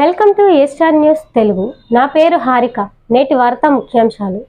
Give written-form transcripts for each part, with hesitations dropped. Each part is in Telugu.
Welcome to A star news Telugu. నా పేరు హారిక. నేటి వార్తా ముఖ్యాంశాలు.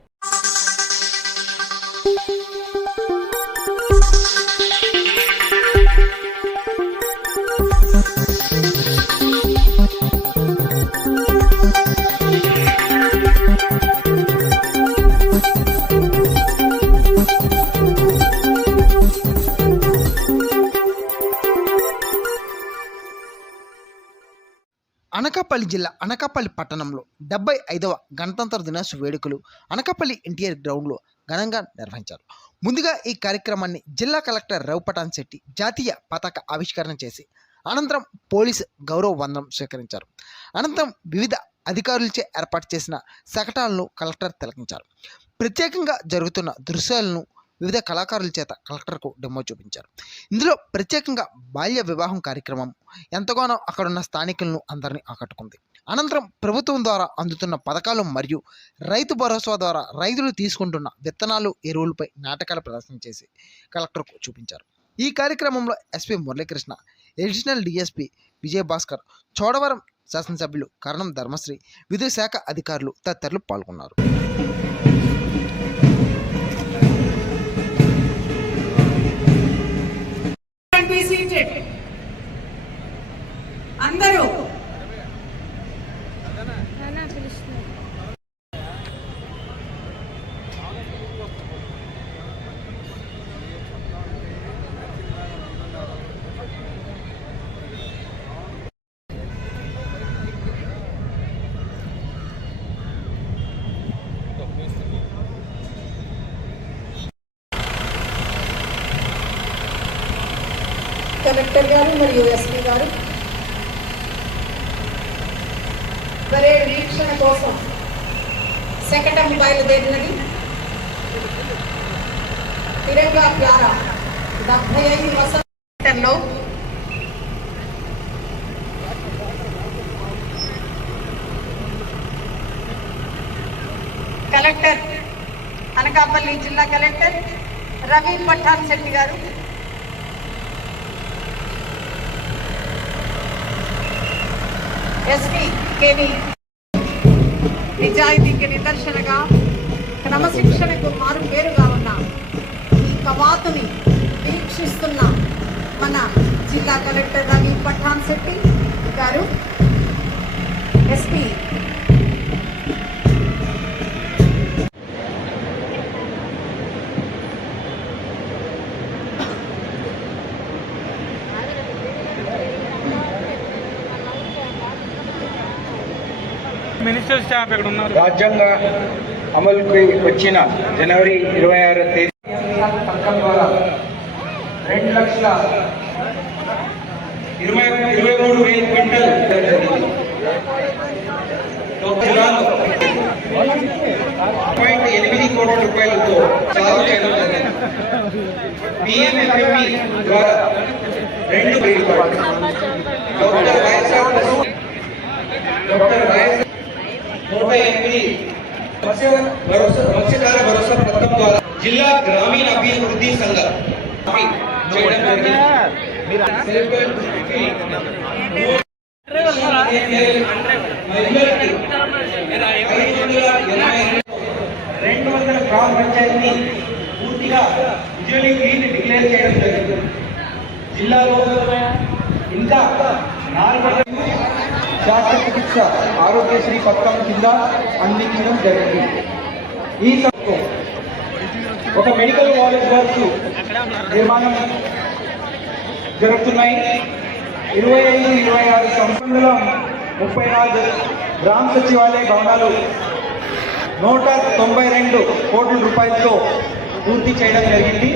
అనకాపల్లి జిల్లా అనకాపల్లి పట్టణంలో 75వ గణతంత్ర దినోత్సవ వేడుకలు అనకాపల్లి ఎన్టీఆర్ గ్రౌండ్లో ఘనంగా నిర్వహించారు. ముందుగా ఈ కార్యక్రమాన్ని జిల్లా కలెక్టర్ రవిపటాన్ శెట్టి జాతీయ పతాక ఆవిష్కరణ చేసి అనంతరం పోలీసు గౌరవ వందనం స్వీకరించారు. అనంతరం వివిధ అధికారులచే ఏర్పాటు చేసిన శకటాలను కలెక్టర్ తిలకించారు. ప్రత్యేకంగా జరుగుతున్న దృశ్యాలను వివిధ కళాకారుల చేత కలెక్టర్కు డెమో చూపించారు. ఇందులో ప్రత్యేకంగా బాల్య వివాహం కార్యక్రమం ఎంతగానో అక్కడున్న స్థానికులను అందరినీ ఆకట్టుకుంది. అనంతరం ప్రభుత్వం ద్వారా అందుతున్న పథకాలు మరియు రైతు భరోసా ద్వారా రైతులు తీసుకుంటున్న విత్తనాలు ఎరువులపై నాటకాల ప్రదర్శన చేసి కలెక్టర్కు చూపించారు. ఈ కార్యక్రమంలో SP Muralikrishna, additional DSP Vijayabhaskar, Chodavaram శాసనసభ్యులు కరణం ధర్మశ్రీ, విద్యుత్ శాఖ అధికారులు తదితరులు పాల్గొన్నారు. అందరూ కలెక్టర్ గారు మరియు ఎస్పీ గారు పరేడ్ వీక్షణ కోసం శకటం బయలుదేరినది. తిరంగా ప్యారా 75 వసంతంలో కలెక్టర్ అనకాపల్లి జిల్లా కలెక్టర్ రవి పఠాన్ శెట్టి గారు, ఎస్పీ కేవి నిజాయితీకి నిదర్శనగా క్రమశిక్షణకు మారుపేరుగా ఉన్న ఈ కవాతుని వీక్షిస్తున్న మన జిల్లా కలెక్టర్ రవి పఠాన్ శెట్టి గారు, ఎస్పీ మినిస్టర్ స్టాఫ్ ఎక్కడ ఉన్నారు? రాజ్యాంగ అమలుకి వచ్చిన జనవరి 26వ తేదీ పథకం ద్వారా 2,23,000 క్వింటల్ జిల్లాలో 1.8 కోట్ల రూపాయలతో సాగు చేయడం జరిగింది. PMFME ద్వారా 2 బయలుపాటు డాక్టర్ వైఎస్ఆర్ 108 మత్స్యకార భరోసా పథకం ద్వారా జిల్లా గ్రామీణ అభివృద్ధి సంఘం చేయడం జరిగింది. 200 గ్రామ పంచాయతీ పూర్తిగా విజువల్లీ క్లీన్ డిక్లేర్ చేయడం జరిగింది. జిల్లాలో ఇంకా 4 శస్త్రచికిత్స ఆరోగ్యశ్రీ పథకం కింద అందించడం జరిగింది. ఈ ఒక మెడికల్ కాలేజ్ వర్క్స్ నిర్మాణం జరుగుతున్నాయి. 25-26 సంవత్సరంలో 34 గ్రామ సచివాలయ భవనాలు 192 కోట్ల రూపాయలతో పూర్తి చేయడం జరిగింది.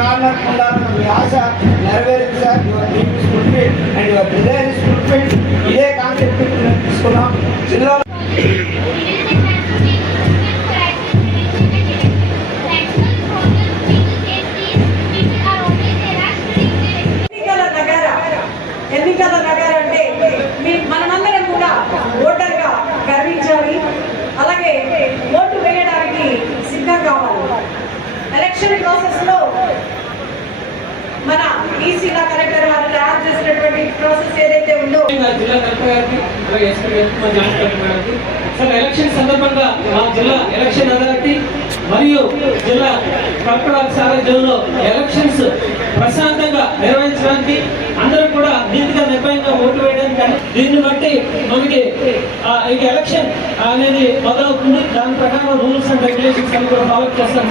కార్నర్ ఉండాలన్న మీ ఆశ నెరవేరింది sir. Your dream is fulfilled and your desire is fulfilled. ఇదే కాన్సెప్ట్ తీసుకున్నాం జిల్లా. ఎన్నికల నగరం అంటే మనమందరం కూడా ఓటర్గా గర్వించాలి. అలాగే ఓటు వేయడానికి సిద్ధం కావాలి. ఎలక్షన్ ప్రాసెస్ లో మన జిల్లా కలెక్టర్ వారు తయారు చేసినటువంటి ప్రాసెస్ ఏదైతే ఉందో జిల్లా కలెక్టర్ గారికి అలాగే ఎస్పీ గారికి మా జాయింట్ కలెక్టర్ గారికి సార్ ఎలక్షన్ సందర్భంగా మా జిల్లా ఎలక్షన్ అథారిటీ మరియు జిల్లా కలెక్టర్ సారథ్యంలో ఎలక్షన్స్ ప్రశాంతంగా నిర్వహించడానికి అందరూ కూడా నీతిగా నిర్భయంగా ఓటు వేయడానికి దీన్ని బట్టి మనకి ఈ ఎలక్షన్ అనేది మొదలవుతుంది. దాని ప్రకారం రూల్స్ అండ్ రెగ్యులేషన్స్ అన్ని కూడా ఫాలో చేస్తాం.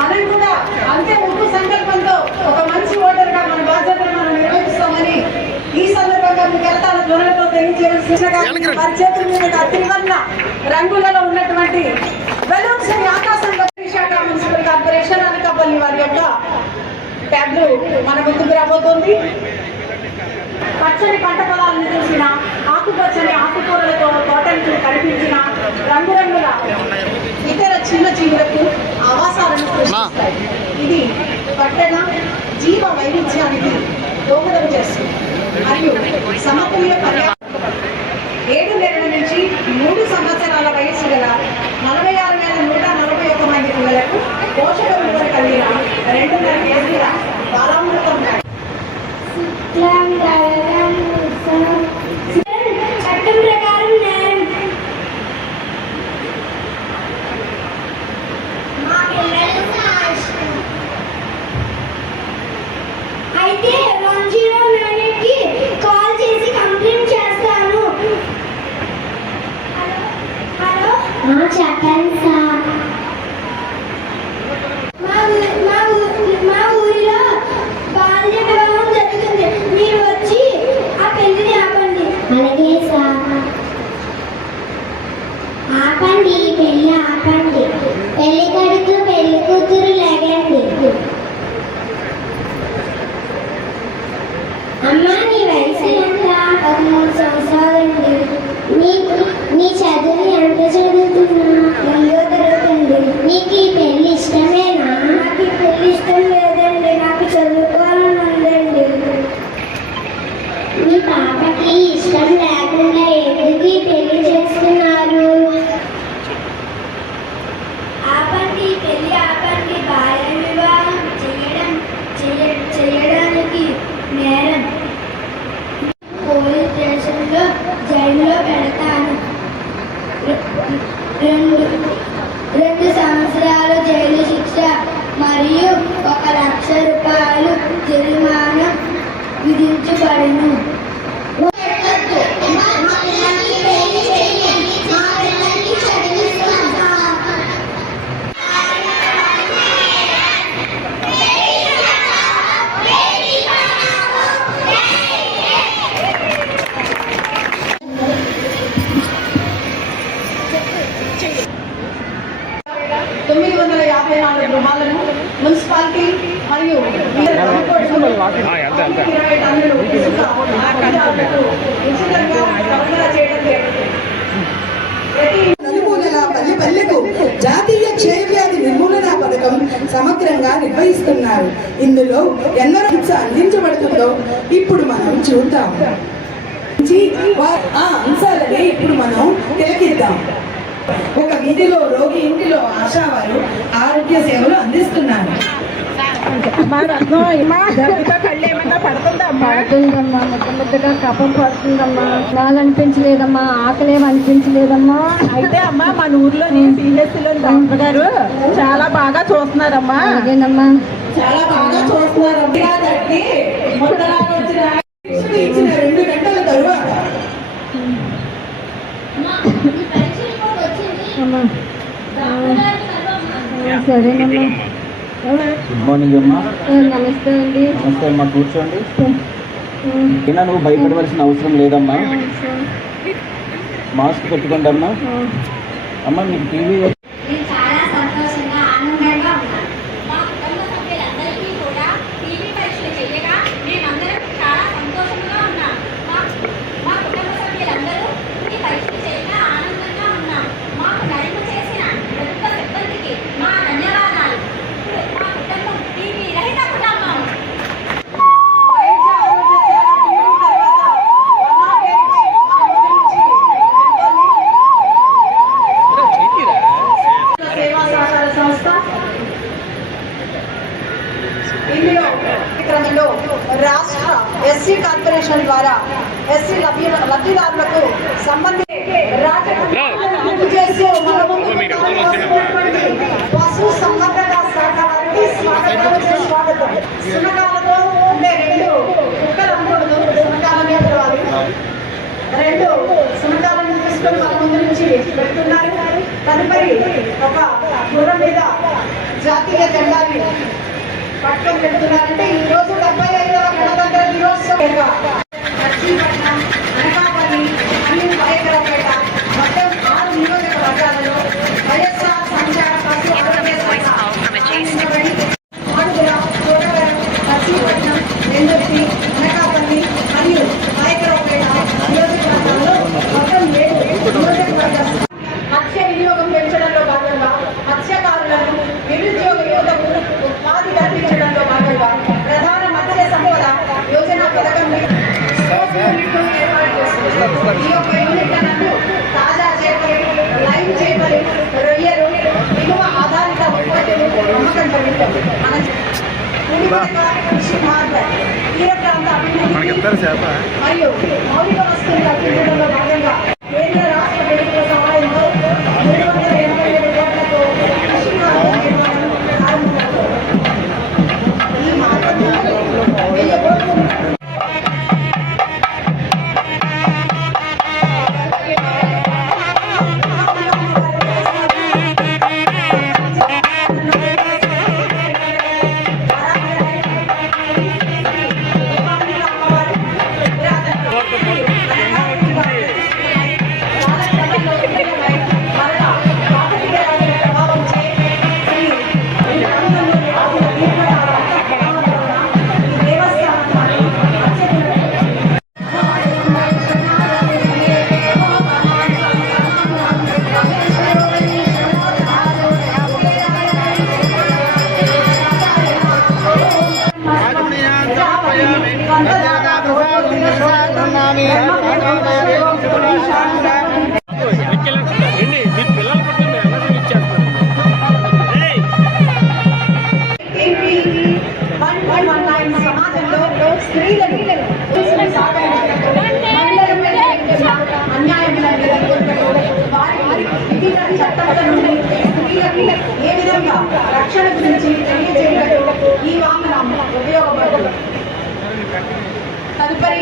మనం కూడా అంతే ఉప్పు సంకల్పంతో ఒక మంచి ఓటర్ గా మన బాధ్యతను మనం నిర్వహిస్తామని ఈ సందర్భంగా మీకు వెళ్తాను ధ్వనులతో తెలియజేయాల్సిన వారి చేతుల మీద త్రివర్ణ రంగులలో ఉన్నటువంటి బెలూన్స్ ఆకాశంలో విశాఖ మున్సిపల్ కార్పొరేషన్ అనకాపల్లి వారి యొక్క ట్యాబ్లు మన ముందుకు రాబోతోంది. పచ్చని పంట పొలాలను చూసిన, ఆకుపచ్చని ఆకుకూరలతో తోటలను కనిపించిన, రంగురంగుల ఇతర చిన్న జీవులకు ఆవాసాలను సృష్టిస్తాయి. ఇది పట్టణ జీవ వైవిధ్యానికి దోహదం చేస్తుంది మరియు సమతుల్య పర్యావరణ 7 నెలల నుంచి 3 సంవత్సరాల వయసు గల 46,141 మంది పిల్లలకు పోషక విలువలు కలిగిన 2.5 కేజీల బాలామృతం చట్టం ప్రకారం న్యాయం. మా పిల్లలు అయితే 109కి కాల్ చేసి కంప్లైంట్ చేస్తాను. హలో చెప్పండి సార్. మా ఊరిలో బాల్య వివాహం జరుగుతుంది. మీరు వచ్చి ఆ పెళ్లిని ఆపండి. అలాగే సార్. ఆపండి, పెళ్లి ఆపండి. పెళ్లి కొడుకు పెళ్లి కూతురు లేగండి. అమ్మా నీ వయసు ఎంత? 13 సంవత్సరాలండి. నీ చదువు ఎంత చదువుతున్నా? 8వ తరగతి. నీకు ఈ పెళ్లి ఇష్టమేనా? నాకు ఈ పెళ్లి ఇష్టం లేదండి. నాకు చదువుకోవాలని ఉందండి. మీ పాపకి ఇష్టం లేకుండా ఎందుకు ఈ పెళ్లి చేస్తున్నారు? ఆపండి, పెళ్లి ఆపండి. బాల్య వివాహం చేయడానికి నేరం. పోలీస్ స్టేషన్లో జైల్లో పెడతాను. 2 సంవత్సరాల జైలు శిక్ష మరియు 1 లక్ష రూపాయలు జరిమానా విధించబడును. గృహాలను మున్సిపాలిటీ మరియు నలుమూలల పల్లెకు జాతీయ క్షయవ్యాధి నిర్మూలన పథకం సమగ్రంగా నిర్వహిస్తున్నారు. ఇందులో ఎన్నో అందించబడుతుందో ఇప్పుడు మనం చూద్దాం. ఆ అంశాలని ఇప్పుడు మనం తిలకిద్దాం. ఒక వీధిలో రోగి ఇంటిలో ఆశావారు ఆరోగ్య సేవలు అందిస్తున్నారు. పడుతుందమ్మా, ముద్దగా కఫం పడుతుందమ్మా, అనిపించలేదమ్మా, ఆకలేం అనిపించలేదమ్మా. అయితే అమ్మా మన ఊర్లో పిఎస్సీలో డాక్టర్ గారు చాలా బాగా చూస్తున్నారమ్మా. అదేనమ్మా, చాలా బాగా చూస్తున్నారు. ఇచ్చిన 2 గంటల తరువాత సరేనమ్మా. గుడ్ మార్నింగ్ అమ్మా. నమస్తే అండి. నమస్తే అమ్మా, కూర్చోండి. అయినా నువ్వు భయపడవలసిన అవసరం లేదమ్మా. మాస్క్ పెట్టుకోండి అమ్మా. అమ్మ మీకు టీవీ చాలా సంతోషంగా ఆనందంగా ఉన్నాను. మా కుటుంబ సభ్యులందరూ ఎస్సీ కార్పొరేషన్ ద్వారా ఎస్సీ లబ్ధిదారులకు సంబంధించి రాజకీయ చేసే పశు సంవర్ధక శాఖ వారికి స్వాగతం. సునకాలతో ఉండే రెండు కుక్కలు అనకూడదు, సునకాలనే పిలవాలి. రెండు సునకాలను తీసుకొని మన ముందు నుంచి పెడుతున్నారు. తదుపరి ఒక గుర్రం మీద జాతీయ జెండాని పట్టుకొని పెడుతున్నారంటే ఈ రోజు 75వ గణతంత్ర దినోత్సవం నర్సీపట్నం, అనకాపల్లి, అన్ని వైకరపేట మొత్తం 6 నియోజకవర్గాలలో వైఎస్ఆర్ సంచార పశు ఆరోగ్య మాడుగుల, చోడవరం, నర్సీపట్నం, వెల్లుర్తి, అనకాపల్లి మరియు వైకరపేట నియోజకవర్గాల్లో మొత్తం 7 నియోజకవర్గాలు మత్స్య వినియోగం పెంచడంలో భాగంగా మత్స్యకారులను నిరుద్యోగ యువతకు ఉపాధి కల్పించడంలో భాగంగా ప్రధాన మత్స్య సంపద యోజన పథకం ఏర్పాటు చేస్తున్నారు. ఈ యొక్క యూనిట్లను తాజా చేపలు, లైవ్ చేపలు, రొయ్యలు, విలువ ఆధారిత ఉత్పత్తులు అమ్మకం జరుగుతాం. మన కృషి మార్కెట్ తీర ప్రాంత అభివృద్ధి మరియు మౌలిక వస్తువులు కల్పించడంలో భాగంగా కేంద్ర రాష్ట్ర ప్రభుత్వ సహాయంతో 387 కోట్లతో కృషి మార్కెట్ నిర్మాణం ప్రారంభమవుతోంది. ఈ మార్కెట్లో 1000 కోట్లు సమాజంలో స్త్రీలను చట్టాల నుండి స్త్రీలకు ఏ విధంగా రక్షణ గురించి తెలియజేయడం ఈ వాహనం ఉపయోగపడుతుంది. తదుపరి